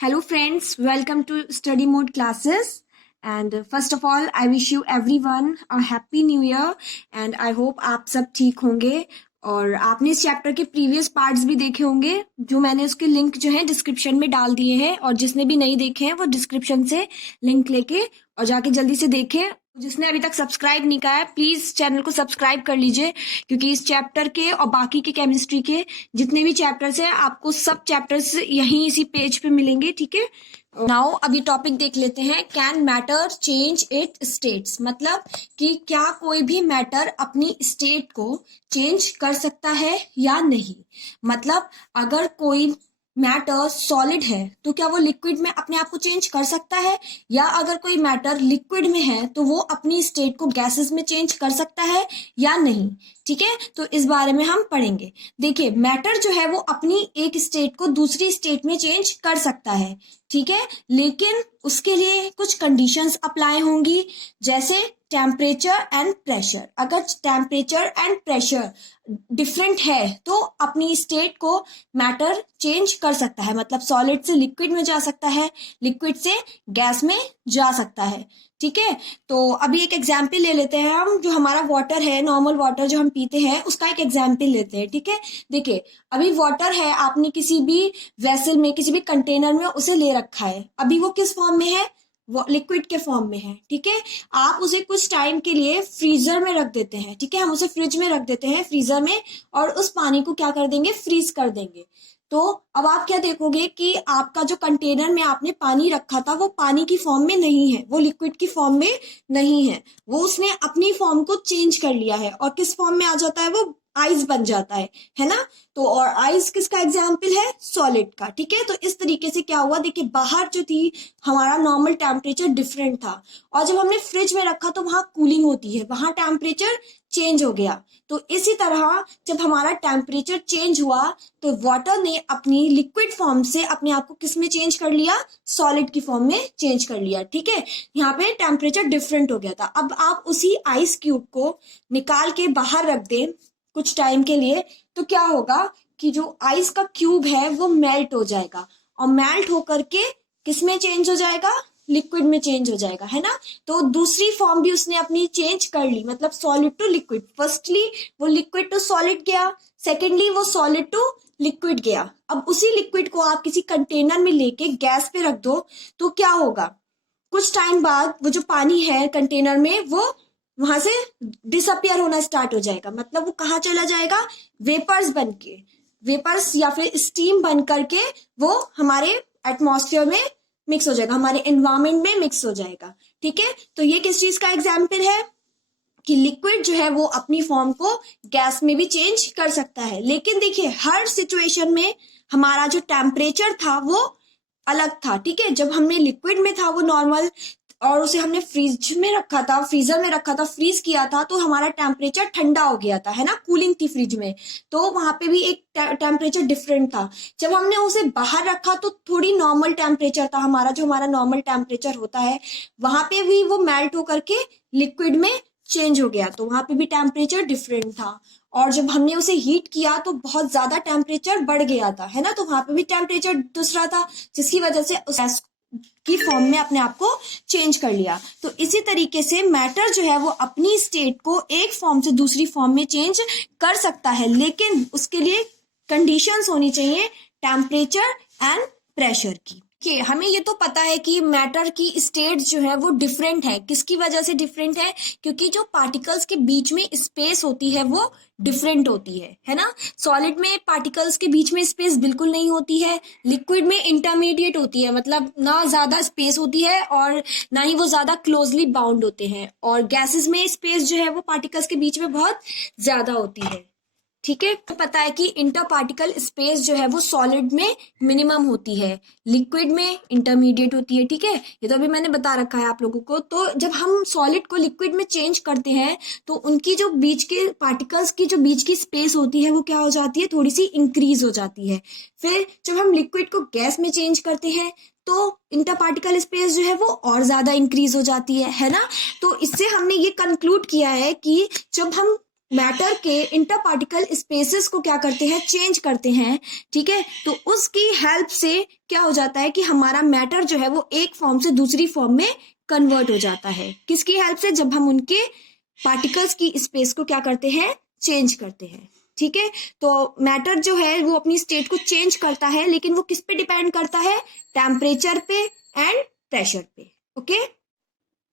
Hello friends, welcome to study mode classes. And first of all, I wish you everyone a happy new year and I hope आप सब ठीक होंगे और आपने इस chapter के प्रीवियस पार्ट्स भी देखे होंगे जो मैंने उसके लिंक जो है डिस्क्रिप्शन में डाल दिए हैं और जिसने भी नहीं देखे हैं वो डिस्क्रिप्शन से लिंक लेके और जाके जल्दी से देखें। जिसने अभी तक सब्सक्राइब नहीं किया है प्लीज चैनल को सब्सक्राइब कर लीजिए क्योंकि इस चैप्टर के और बाकी के केमिस्ट्री के जितने भी चैप्टर्स हैं आपको सब चैप्टर्स यहीं इसी पेज पे मिलेंगे। ठीक है, नाउ अभी टॉपिक देख लेते हैं। Can matter change it states, मतलब कि क्या कोई भी मैटर अपनी स्टेट को चेंज कर सकता है या नहीं। मतलब अगर कोई मैटर सॉलिड है तो क्या वो लिक्विड में अपने आप को चेंज कर सकता है, या अगर कोई मैटर लिक्विड में है तो वो अपनी स्टेट को गैसेस में चेंज कर सकता है या नहीं। ठीक है, तो इस बारे में हम पढ़ेंगे। देखिए, मैटर जो है वो अपनी एक स्टेट को दूसरी स्टेट में चेंज कर सकता है, ठीक है, लेकिन उसके लिए कुछ कंडीशंस अप्लाई होंगी, जैसे टेम्परेचर एंड प्रेशर। अगर टेम्परेचर एंड प्रेशर डिफरेंट है तो अपनी स्टेट को मैटर चेंज कर सकता है, मतलब सॉलिड से लिक्विड में जा सकता है, लिक्विड से गैस में जा सकता है। ठीक है, तो अभी एक एग्जाम्पल ले लेते हैं हम। जो हमारा वाटर है, नॉर्मल वाटर जो हम पीते हैं, उसका एक एग्जाम्पल लेते हैं। ठीक है, देखिए अभी वाटर है, आपने किसी भी वेसल में, किसी भी कंटेनर में उसे ले रखा है। अभी वो किस फॉर्म में है? वो लिक्विड के फॉर्म में है। ठीक है, आप उसे कुछ टाइम के लिए फ्रीजर में रख देते हैं। ठीक है, हम उसे फ्रिज में रख देते हैं, फ्रीजर में, और उस पानी को क्या कर देंगे? फ्रीज कर देंगे। तो अब आप क्या देखोगे कि आपका जो कंटेनर में आपने पानी रखा था वो पानी की फॉर्म में नहीं है, वो लिक्विड की फॉर्म में नहीं है, वो उसने अपनी फॉर्म को चेंज कर लिया है और किस फॉर्म में आ जाता है? वो आइस बन जाता है ना। तो और आइस किसका एग्जाम्पल है? सॉलिड का। ठीक है, तो इस तरीके से क्या हुआ, देखिए बाहर जो थी हमारा नॉर्मल टेम्परेचर डिफरेंट था और जब हमने फ्रिज में रखा तो वहां कूलिंग होती है, वहां टेम्परेचर चेंज हो गया। तो इसी तरह जब हमारा टेम्परेचर चेंज हुआ तो वाटर ने अपनी लिक्विड फॉर्म से अपने आप को किस में चेंज कर लिया? सॉलिड की फॉर्म में चेंज कर लिया। ठीक है, यहाँ पे टेम्परेचर डिफरेंट हो गया था। अब आप उसी आइस क्यूब को निकाल के बाहर रख दें कुछ टाइम के लिए, तो क्या होगा कि जो आइस का क्यूब है वो मेल्ट हो जाएगा और मेल्ट होकर के किस में चेंज हो जाएगा? लिक्विड में चेंज हो जाएगा, है ना। तो दूसरी फॉर्म भी उसने अपनी चेंज कर ली, मतलब सॉलिड टू लिक्विड। फर्स्टली वो लिक्विड टू सॉलिड गया, सेकेंडली वो सॉलिड टू लिक्विड गया। अब उसी लिक्विड को आप किसी कंटेनर में लेके गैस पे रख दो तो क्या होगा? कुछ टाइम बाद वो जो पानी है कंटेनर में वो वहां से डिसअपियर होना स्टार्ट हो जाएगा। मतलब वो कहाँ चला जाएगा? वेपर्स बन के, वेपर्स या फिर स्टीम बन करके वो हमारे एटमॉस्फेयर में मिक्स हो जाएगा, हमारे एनवायरमेंट में मिक्स हो जाएगा। ठीक है, तो ये किस चीज का एग्जाम्पल है कि लिक्विड जो है वो अपनी फॉर्म को गैस में भी चेंज कर सकता है। लेकिन देखिए हर सिचुएशन में हमारा जो टेम्परेचर था वो अलग था। ठीक है, जब हमने लिक्विड में था वो नॉर्मल और उसे हमने फ्रिज में रखा था, फ्रीजर में रखा था, फ्रीज किया था, तो हमारा टेम्परेचर ठंडा हो गया था, है ना, कूलिंग थी फ्रिज में, तो वहां पे भी एक टेम्परेचर डिफरेंट था। जब हमने उसे बाहर रखा तो थोड़ी नॉर्मल टेम्परेचर था हमारा, जो हमारा नॉर्मल टेम्परेचर होता है, वहां पे भी वो मेल्ट होकर के लिक्विड में चेंज हो गया, तो वहां पे भी टेम्परेचर डिफरेंट था। और जब हमने उसे हीट किया तो बहुत ज्यादा टेम्परेचर बढ़ गया था, है ना, तो वहां पे भी टेम्परेचर दूसरा था, जिसकी वजह से उस की फॉर्म में अपने आप को चेंज कर लिया। तो इसी तरीके से मैटर जो है वो अपनी स्टेट को एक फॉर्म से दूसरी फॉर्म में चेंज कर सकता है, लेकिन उसके लिए कंडीशंस होनी चाहिए टेम्परेचर एंड प्रेशर की। कि हमें ये तो पता है कि मैटर की स्टेट जो है वो डिफरेंट है। किसकी वजह से डिफरेंट है? क्योंकि जो पार्टिकल्स के बीच में स्पेस होती है वो डिफरेंट होती है ना। सॉलिड में पार्टिकल्स के बीच में स्पेस बिल्कुल नहीं होती है, लिक्विड में इंटरमीडिएट होती है, मतलब ना ज्यादा स्पेस होती है और ना ही वो ज्यादा क्लोजली बाउंड होते हैं, और गैसेस में स्पेस जो है वो पार्टिकल्स के बीच में बहुत ज्यादा होती है। ठीक है, तो पता है कि इंटर पार्टिकल स्पेस जो है वो सॉलिड में मिनिमम होती है, लिक्विड में इंटरमीडिएट होती है। ठीक है, ये तो अभी मैंने बता रखा है आप लोगों को। तो जब हम सॉलिड को लिक्विड में चेंज करते हैं तो उनकी जो बीच के पार्टिकल्स की जो बीच की स्पेस होती है वो क्या हो जाती है? थोड़ी सी इंक्रीज हो जाती है। फिर जब हम लिक्विड को गैस में चेंज करते हैं तो इंटर पार्टिकल स्पेस जो है वो और ज्यादा इंक्रीज हो जाती है ना। तो इससे हमने ये कंक्लूड किया है कि जब हम मैटर के इंटर पार्टिकल स्पेसेस को क्या करते हैं, चेंज करते हैं, ठीक है। तो उसकी हेल्प से क्या हो जाता है कि हमारा मैटर जो है वो एक फॉर्म से दूसरी फॉर्म में कन्वर्ट हो जाता है। किसकी हेल्प से? जब हम उनके पार्टिकल्स की स्पेस को क्या करते हैं, चेंज करते हैं, ठीक है। तो मैटर जो है वो अपनी स्टेट को चेंज करता है, लेकिन वो किस पे डिपेंड करता है? टेम्परेचर पे एंड प्रेशर पे। Okay,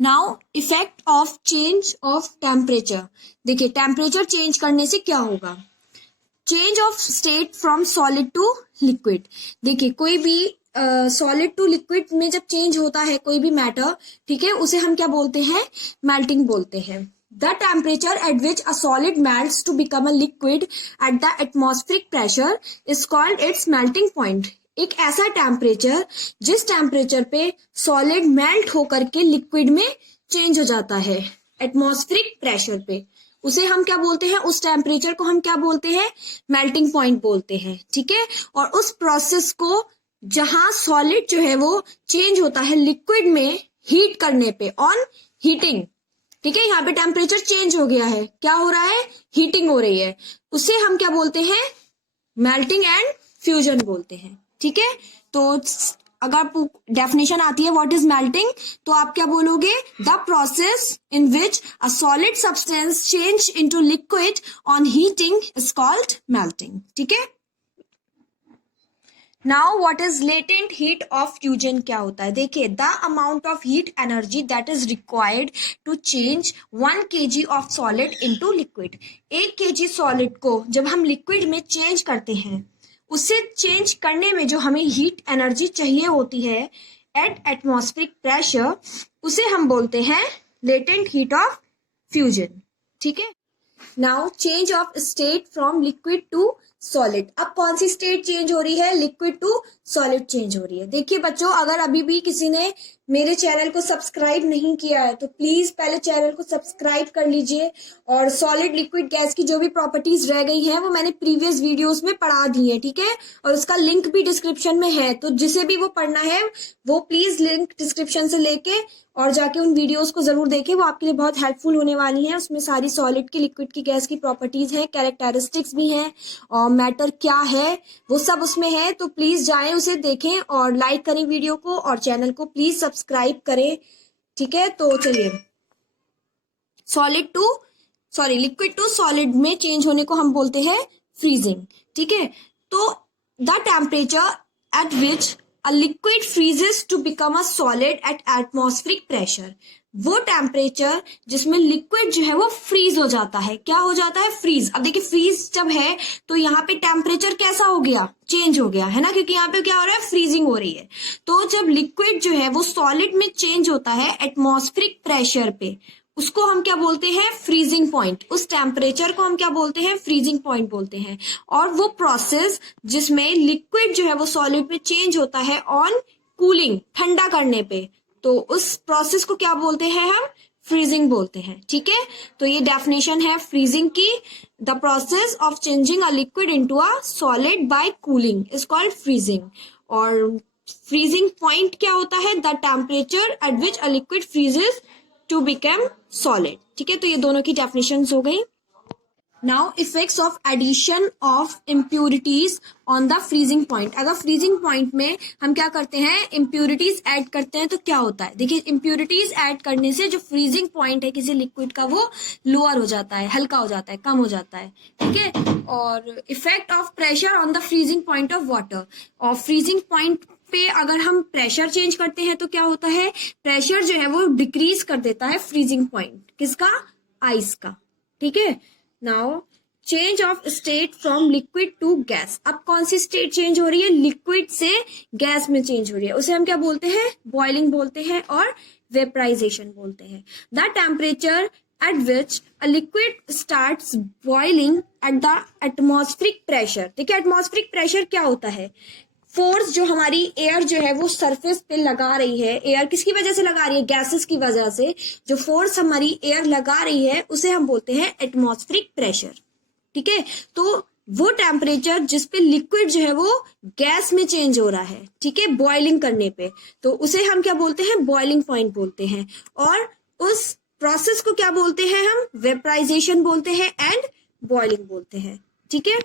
now effect of change of temperature. देखिए टेम्परेचर चेंज करने से क्या होगा? Change of state from solid to liquid. देखिए कोई भी सॉलिड टू लिक्विड में जब चेंज होता है कोई भी मैटर, ठीक है, उसे हम क्या बोलते हैं? मेल्टिंग बोलते हैं। The temperature at which a solid melts to become a liquid at the atmospheric pressure is called its melting point. एक ऐसा टेम्परेचर जिस टेम्परेचर पे सॉलिड मेल्ट होकर के लिक्विड में चेंज हो जाता है एटमॉस्फेरिक प्रेशर पे, उसे हम क्या बोलते हैं? उस टेम्परेचर को हम क्या बोलते हैं? मेल्टिंग पॉइंट बोलते हैं, ठीक है। और उस प्रोसेस को जहां सॉलिड जो है वो चेंज होता है लिक्विड में हीट करने पे, ऑन हीटिंग, ठीक है। यहाँ पे टेम्परेचर चेंज हो गया है, क्या हो रहा है? हीटिंग हो रही है, उसे हम क्या बोलते हैं? मेल्टिंग एंड फ्यूजन बोलते हैं, ठीक है। तो अगर डेफिनेशन आती है व्हाट इज मेल्टिंग, तो आप क्या बोलोगे? The process in which a solid substance change into liquid on heating is called melting, ठीक है। Now what is latent heat of fusion? क्या होता है? देखिए the amount of heat energy that is required to change 1 kg of solid into liquid. 1 kg solid को जब हम liquid में चेंज करते हैं, उसे चेंज करने में जो हमें हीट एनर्जी चाहिए होती है एट एटमॉस्फेरिक प्रेशर, उसे हम बोलते हैं लेटेंट हीट ऑफ फ्यूजन, ठीक है। Now change of state from liquid to solid. अब कौन सी स्टेट चेंज हो रही है? लिक्विड टू सॉलिड चेंज हो रही है। देखिए बच्चों, अगर अभी भी किसी ने मेरे चैनल को सब्सक्राइब नहीं किया है तो प्लीज पहले चैनल को सब्सक्राइब कर लीजिए, और सॉलिड लिक्विड गैस की जो भी प्रॉपर्टीज रह गई हैं वो मैंने प्रीवियस वीडियोस में पढ़ा दी है, ठीक है। और उसका लिंक भी डिस्क्रिप्शन में है, तो जिसे भी वो पढ़ना है वो प्लीज लिंक डिस्क्रिप्शन से लेके और जाके उन वीडियोस को जरूर देखें, वो आपके लिए बहुत हेल्पफुल होने वाली है। उसमें सारी सॉलिड की, लिक्विड की, गैस की प्रॉपर्टीज हैं, कैरेक्टरिस्टिक्स भी हैं, और मैटर क्या है वो सब उसमें है। तो प्लीज जाएं उसे देखें और लाइक करें वीडियो को, और चैनल को प्लीज सब्सक्राइब करें, ठीक है। तो चलिए, लिक्विड टू सॉलिड में चेंज होने को हम बोलते हैं फ्रीजिंग, ठीक है। तो the temperature at which a liquid freezes to become a solid at atmospheric pressure, वो टेम्परेचर जिसमें लिक्विड जो है वो फ्रीज हो जाता है। क्या हो जाता है? फ्रीज। अब देखिए फ्रीज जब है तो यहाँ पे टेम्परेचर कैसा हो गया? चेंज हो गया है ना, क्योंकि यहाँ पे क्या हो रहा है? फ्रीजिंग हो रही है। तो जब लिक्विड जो है वो सॉलिड में चेंज होता है एटमॉस्फेरिक प्रेशर पे, उसको हम क्या बोलते हैं? Freezing point. उस टेम्परेचर को हम क्या बोलते हैं? फ्रीजिंग पॉइंट बोलते हैं। और वो प्रोसेस जिसमें लिक्विड जो है वो सॉलिड में चेंज होता है ऑन कूलिंग, ठंडा करने पे, तो उस प्रोसेस को क्या बोलते हैं? हम फ्रीजिंग बोलते हैं, ठीक है। तो ये डेफिनेशन है फ्रीजिंग की। The process of changing a liquid into a solid by cooling is called freezing. और फ्रीजिंग पॉइंट क्या होता है? The temperature at which a liquid freezes to become solid, ठीक है। तो ये दोनों की डेफिनेशन हो गई। Now effects of addition of impurities on the freezing point. अगर फ्रीजिंग पॉइंट में हम क्या करते हैं? इम्प्यूरिटीज ऐड करते हैं तो क्या होता है? देखिए इम्प्यूरिटीज ऐड करने से जो फ्रीजिंग पॉइंट है किसी लिक्विड का वो लोअर हो जाता है, हल्का हो जाता है, कम हो जाता है, ठीक है। और effect of pressure on the freezing point of water. और फ्रीजिंग पॉइंट पे अगर हम प्रेशर चेंज करते हैं तो क्या होता है? प्रेशर जो है वो डिक्रीज कर देता है फ्रीजिंग पॉइंट किसका? आइस का, ठीक है। Now change of state from liquid to gas. अब कौन सी स्टेट चेंज हो रही है? लिक्विड से गैस में चेंज हो रही है, उसे हम क्या बोलते हैं? बॉइलिंग बोलते हैं और वेपराइजेशन बोलते हैं। The temperature at which a liquid starts boiling at the atmospheric pressure। देखिए एटमॉस्फेरिक प्रेशर क्या होता है? फोर्स जो हमारी एयर जो है वो सरफेस पे लगा रही है। एयर किसकी वजह से लगा रही है? गैसेस की वजह से। जो फोर्स हमारी एयर लगा रही है उसे हम बोलते हैं एटमॉस्फेरिक प्रेशर, ठीक है। तो वो टेम्परेचर जिस पे लिक्विड जो है वो गैस में चेंज हो रहा है, ठीक है, बॉइलिंग करने पे, तो उसे हम क्या बोलते हैं? बॉइलिंग पॉइंट बोलते हैं। और उस प्रोसेस को क्या बोलते हैं हम? वेपराइजेशन बोलते हैं एंड बॉइलिंग बोलते हैं, ठीक है।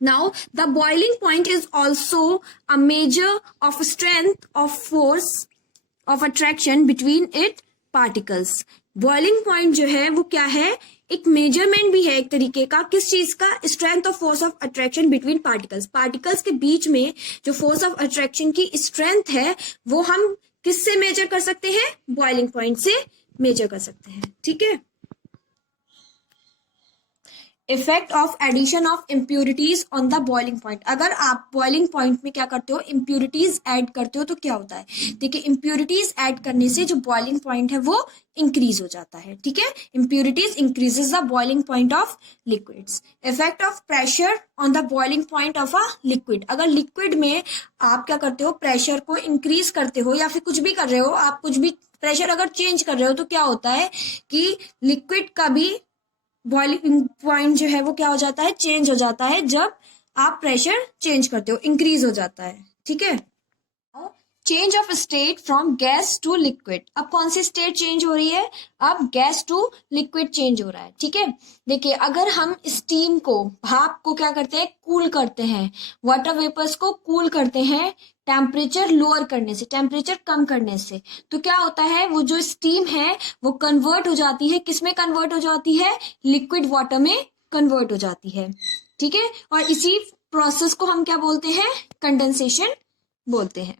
Now, the boiling point is also a measure of strength of force of attraction between its particles. Boiling point जो है वो क्या है? एक मेजरमेंट भी है एक तरीके का, किस चीज का? Strength of force of attraction between particles. Particles के बीच में जो फोर्स ऑफ अट्रैक्शन की स्ट्रेंथ है वो हम किससे मेजर कर सकते हैं? बॉइलिंग पॉइंट से मेजर कर सकते हैं, ठीक है। Effect of addition of impurities on the boiling point. अगर आप बॉइलिंग पॉइंट में क्या करते हो? इम्प्यूरिटीज ऐड करते हो तो क्या होता है? देखिए, इम्प्यूरिटीज ऐड करने से जो बॉइलिंग पॉइंट है वो इंक्रीज हो जाता है, ठीक है। Impurities increases the boiling point of liquids. Effect of pressure on the boiling point of a liquid. अगर लिक्विड में आप क्या करते हो? प्रेशर को इंक्रीज करते हो या फिर कुछ भी कर रहे हो, आप कुछ भी प्रेशर अगर चेंज कर रहे हो तो क्या होता है कि लिक्विड का भी बॉइलिंग पॉइंट जो है वो क्या हो जाता है? चेंज हो जाता है जब आप प्रेशर चेंज करते हो, इंक्रीज हो जाता है, ठीक है। Change of state from gas to liquid. अब कौन सी स्टेट चेंज हो रही है? अब गैस टू लिक्विड चेंज हो रहा है, ठीक है। देखिए, अगर हम स्टीम को, भाप को क्या करते हैं? कूल करते हैं, वाटर वेपर्स को कूल करते हैं टेम्परेचर लोअर करने से, टेम्परेचर कम करने से, तो क्या होता है? वो जो स्टीम है वो कन्वर्ट हो जाती है, किस में कन्वर्ट हो जाती है? लिक्विड वाटर में कन्वर्ट हो जाती है, ठीक है। और इसी प्रोसेस को हम क्या बोलते हैं? कंडेंसेशन बोलते हैं।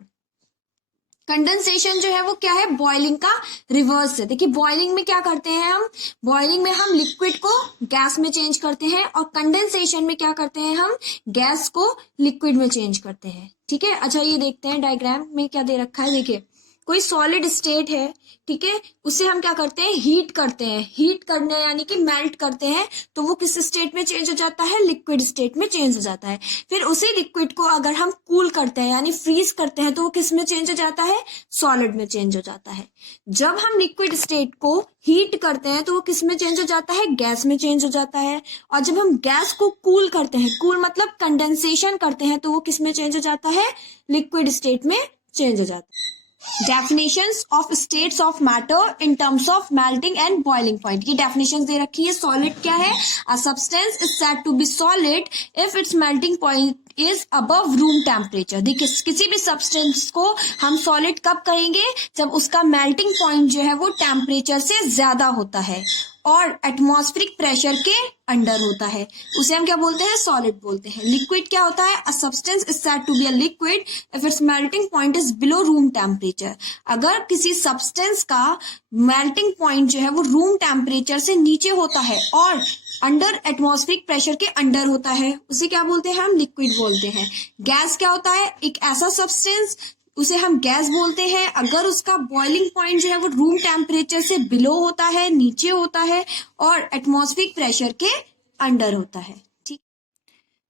कंडेंसेशन जो है वो क्या है? बॉइलिंग का रिवर्स है। देखिए, बॉइलिंग में क्या करते हैं हम? बॉइलिंग में हम लिक्विड को गैस में चेंज करते हैं, और कंडेंसेशन में क्या करते हैं? हम गैस को लिक्विड में चेंज करते हैं, ठीक है। अच्छा, ये देखते हैं डायग्राम में क्या दे रखा है। देखिए, कोई सॉलिड स्टेट है, ठीक है, उसे हम क्या करते हैं? हीट करते हैं। हीट करने यानी कि मेल्ट करते हैं, तो वो किस स्टेट में चेंज हो जाता है? लिक्विड स्टेट में चेंज हो जाता है। फिर उसी लिक्विड को अगर हम कूल करते हैं यानी फ्रीज करते हैं तो वो किस में चेंज हो जाता है? सॉलिड में चेंज हो जाता है। जब हम लिक्विड स्टेट को हीट करते हैं तो वो किस में चेंज हो जाता है? गैस में चेंज हो जाता है। और जब हम गैस को कूल करते हैं, कूल मतलब कंडेंसेशन करते हैं, तो वो किस में चेंज हो जाता है? लिक्विड स्टेट में चेंज हो जाता है। Definitions of states of matter in terms of melting and boiling point। ये definitions दे रखी है। solid क्या है? A substance is said to be solid if its melting point is above room temperature। देखिए, किसी भी substance को हम solid कब कहेंगे? जब उसका melting point जो है वो temperature से ज्यादा होता है और एटमॉस्फेरिक प्रेशर के अंडर होता है, उसे हम क्या बोलते हैं? सॉलिड बोलते हैं। लिक्विड क्या होता है? A substance is said to be a liquid if its melting point is below room temperature. अगर किसी सब्सटेंस का मेल्टिंग पॉइंट जो है वो रूम टेम्परेचर से नीचे होता है और अंडर एटमॉस्फेरिक प्रेशर के अंडर होता है, उसे क्या बोलते हैं? हम लिक्विड बोलते हैं। गैस क्या होता है? एक ऐसा सब्सटेंस, उसे हम गैस बोलते हैं अगर उसका बॉइलिंग पॉइंट जो है वो रूम टेम्परेचर से बिलो होता है, नीचे होता है और एटमॉस्फेरिक प्रेशर के अंडर होता है, ठीक।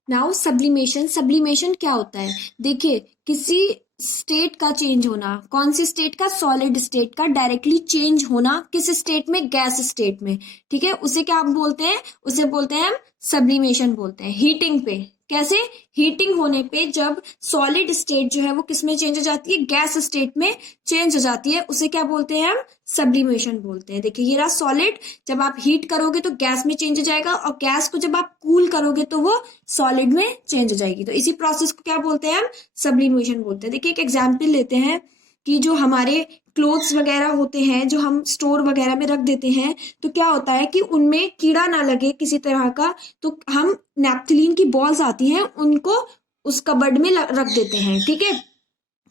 Now sublimation. सब्लिमेशन क्या होता है? देखिए, किसी स्टेट का चेंज होना, कौन सी स्टेट का? सॉलिड स्टेट का डायरेक्टली चेंज होना किस स्टेट में? गैस स्टेट में, ठीक है। उसे क्या हम बोलते हैं? उसे बोलते हैं हम सब्लिमेशन बोलते हैं। हीटिंग पे कैसे? हीटिंग होने पे जब सॉलिड स्टेट जो है वो किस में चेंज हो जाती है? गैस स्टेट में चेंज हो जाती है, उसे क्या बोलते हैं? हम सब्लिमेशन बोलते हैं। देखिए, ये रहा सॉलिड, जब आप हीट करोगे तो गैस में चेंज हो जाएगा और गैस को जब आप कूल करोगे तो वो सॉलिड में चेंज हो जाएगी। तो इसी प्रोसेस को क्या बोलते हैं? हम सब्लिमेशन बोलते हैं। देखिए, एक एग्जाम्पल लेते हैं कि जो हमारे क्लोथ्स वगैरह होते हैं जो हम स्टोर वगैरह में रख देते हैं, तो क्या होता है कि उनमें कीड़ा ना लगे किसी तरह का, तो हम नैप्थलीन की बॉल्स आती हैं उनको उस कबर्ड में रख देते हैं, ठीक है,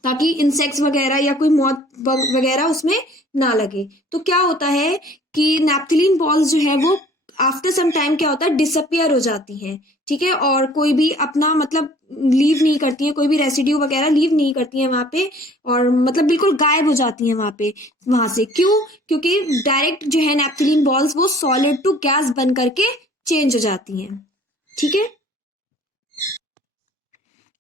ताकि इंसेक्ट्स वगैरह या कोई मौत वगैरह उसमें ना लगे। तो क्या होता है कि नैप्थलीन बॉल्स जो है वो आफ्टर सम टाइम क्या होता है? डिसअपियर हो जाती हैं, ठीक है, और कोई भी अपना मतलब लीव नहीं करती हैं, कोई भी रेसिड्यू वगैरह लीव नहीं करती हैं वहां पे, और मतलब बिल्कुल गायब हो जाती हैं वहां पे, वहां से। क्यों? क्योंकि डायरेक्ट जो है नैप्थलीन बॉल्स वो सॉलिड टू गैस बन करके चेंज हो जाती हैं, ठीक है।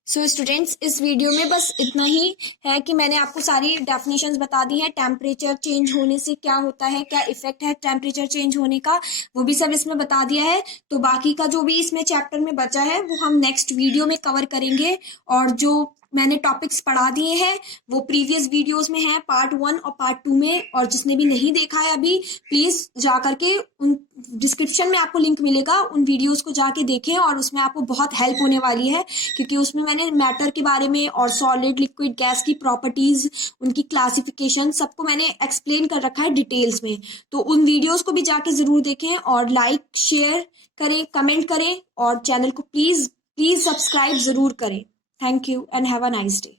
सो स्टूडेंट्स, इस वीडियो में बस इतना ही है कि मैंने आपको सारी डेफिनेशंस बता दी हैं। टेम्परेचर चेंज होने से क्या होता है, क्या इफेक्ट है टेम्परेचर चेंज होने का, वो भी सब इसमें बता दिया है। तो बाकी का जो भी इसमें चैप्टर में बचा है वो हम नेक्स्ट वीडियो में कवर करेंगे। और जो मैंने टॉपिक्स पढ़ा दिए हैं, वो प्रीवियस वीडियोस में है, पार्ट 1 और पार्ट 2 में। और जिसने भी नहीं देखा है अभी, प्लीज जा करके उन डिस्क्रिप्शन में आपको लिंक मिलेगा, उन वीडियोस को जाके देखें और उसमें आपको बहुत हेल्प होने वाली है, क्योंकि उसमें मैंने मैटर के बारे में और सॉलिड लिक्विड गैस की प्रॉपर्टीज, उनकी क्लासिफिकेशन, सबको मैंने एक्सप्लेन कर रखा है डिटेल्स में। तो उन वीडियोस को भी जाके जरूर देखें और लाइक शेयर करें, कमेंट करें और चैनल को प्लीज प्लीज सब्सक्राइब जरूर करें। Thank you and have a nice day.